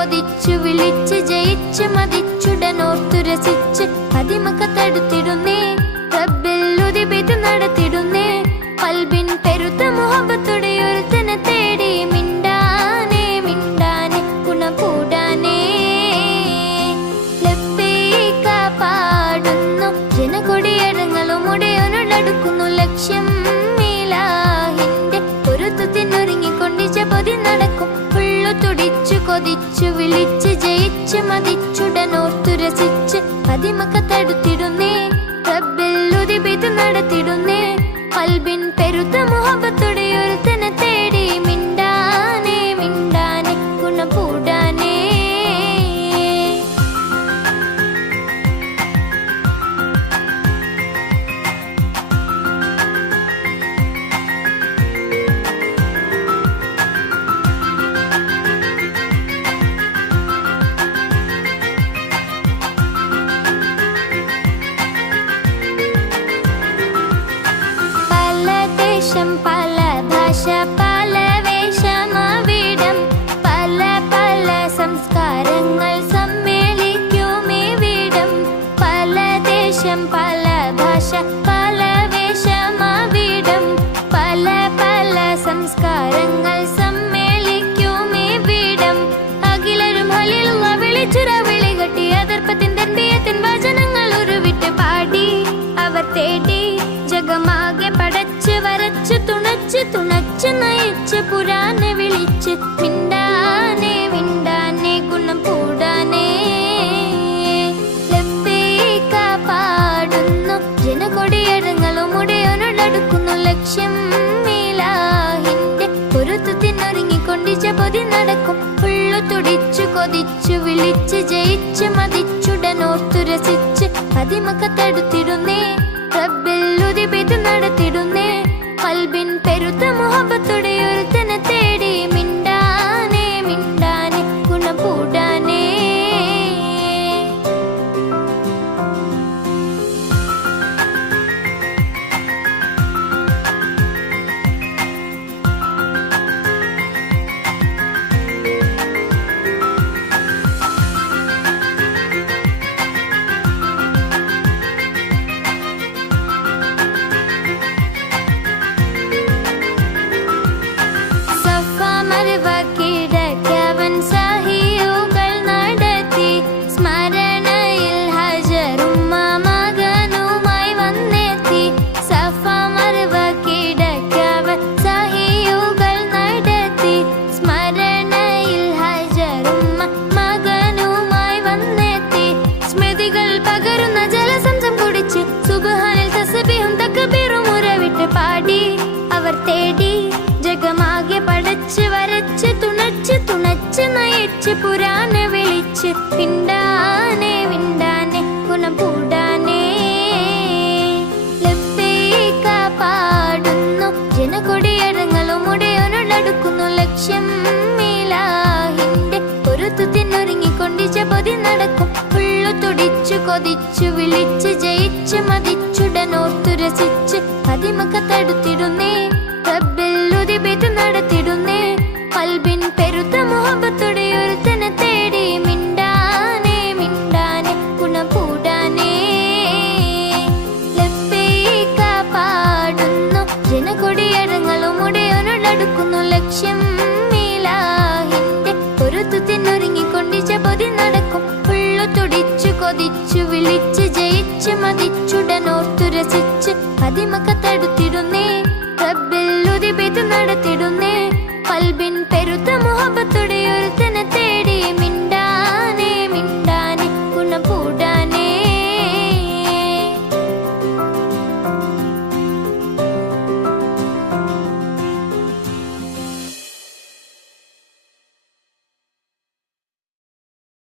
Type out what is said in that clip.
കൊതിച്ചു വിളിച്ച് ജയിച്ച് മതിച്ചുടനോർത്തു രസിച്ച് പതിമക്ക തടുത്തിടുന്നേ റബ്ബിൽ ഉദിബിത് നടത്തിടുന്നേ കൽബിൻ പെരുത്ത മുഹബത്തോടെ ഒരുത്തനെ തേടി മിണ്ടാനേ മിണ്ടാനേ ഗുണകൂടാനേ ലബ്ബൈക പാടുന്നു ജനകൊടിയടങ്ങളും ഉടയോനോടടുക്കുന്നു ലക്ഷ്യം പൊരുത്തത്തിനൊരുങ്ങിക്കൊണ്ടിച്ച പൊതി നടക്കും ഉള്ളു തുടിച്ചു കൊതിച്ചു വിളിച്ച് ജയിച്ച് മതിച്ചുടനോർത്തു രസിച്ച് പതിമക്ക തടുത്തിടുന്നേ റബ്ബിൽ ഉദിബിത് നടത്തിടുന്നേ കൽബിൻ പെരുത്ത മുഹബത്തോടെ ഒരുത്തനെ തേടി മിണ്ടാനേ മിണ്ടാനേ ഗുണകൂടാനേ പല ഭാഷ പല വേഷമവിടം പല പല സംസ്കാരങ്ങൾ സമ്മേളിക്കുമിവിടം പല ദേശം പല ഭാഷ പല വേഷമവിടം പല പല സംസ്കാരങ്ങൾ സമ്മേളിക്കുമിവിടം അഖിലരും ഹലിലുള്ള വിളിച്ചുര വിളികട്ടി അതർപ്പത്തിൻ തന്തിയത്തിൻ വചനങ്ങൾ ഉരുവിട്ട് പാടി അവർ തേടി ജഗമാകെ പടച്ച് വരച്ച് തുണച്ച് നയിച്ച് പുരാനെ വിളിച്ച് മിണ്ടാനേ മിണ്ടാനേ ഗുണം കൂടാനേ ലബ്ബൈക പാടുന്നു ജനകൊടിയടങ്ങളും ഉടയോനോടടുക്കുന്നു ലക്ഷ്യം ഇലാഹിന്റെ പൊരുത്തത്തിനൊരുങ്ങിക്കൊണ്ടിച്ച പൊതി നടക്കും ഉള്ളു തുടിച്ചു കൊതിച്ചു വിളിച്ച് ജയിച്ച് മതിച്ചുടനോർത്തു രസിച്ച് പതിമക്ക തടുത്തിടുന്നേ റബ്ബിൽ ഉദിബിത് നടത്തിടുന്നേ കൽബിൻ പെരുത്ത മുഹബത്തോടെ ഒരുത്തനെ തേടി മിണ്ടാനേ മിണ്ടാനേ ഗുണകൂടാനേ തേടി ജഗമാകെ പടച്ച് വരച്ച് തുണച്ച് നയിച്ച് പുരാനെ വിളിച്ച് മിണ്ടാനേ മിണ്ടാനേ ഗുണം കൂടാനേ ലബ്ബൈക പാടുന്നു ജനകൊടിയടങ്ങളും ഉടയോനോടടുക്കുന്നു ലക്ഷ്യം ഇലാഹിന്റെ പൊരുത്തത്തിനൊരുങ്ങിക്കൊണ്ടിച്ച പൊതി നടക്കും ഉള്ളു തുടിച്ചു കൊതിച്ചു വിളിച്ച് ജയിച്ച് മതിച്ചുടനോർത്തു രസിച്ച് പതിമക്ക തടുത്തിടുന്നേ റബ്ബിൽ ഉദിബിത് നടത്തിടുന്നേ കൽബിൻ പെരുത്ത മുഹബത്തോടെ ഒരുത്തനെ തേടി മിണ്ടാനേ മിണ്ടാനേ ഗുണകൂടാനേ ലബ്ബൈക പാടുന്നു ജനകൊടിയടങ്ങളും ഉടയോനോടടുക്കുന്നു ലക്ഷ്യം ഇലാഹിന്റെ പൊരുത്തത്തിനൊരുങ്ങിക്കൊണ്ടിച്ച പൊതി നടക്കും ഉള്ളു തുടിച്ചു കൊതിച്ചു വിളിച്ച് ജയിച്ച് മതിച്ചുടനോർത്തു രസിച്ച് പതിമക്ക തടുത്തിടുന്നേ റബ്ബിൽ ഉദിബിത് നടത്തിടുന്നേ കൽബിൻ പെരുത്ത മുഹബത്തോടെ ഒരുത്തനെ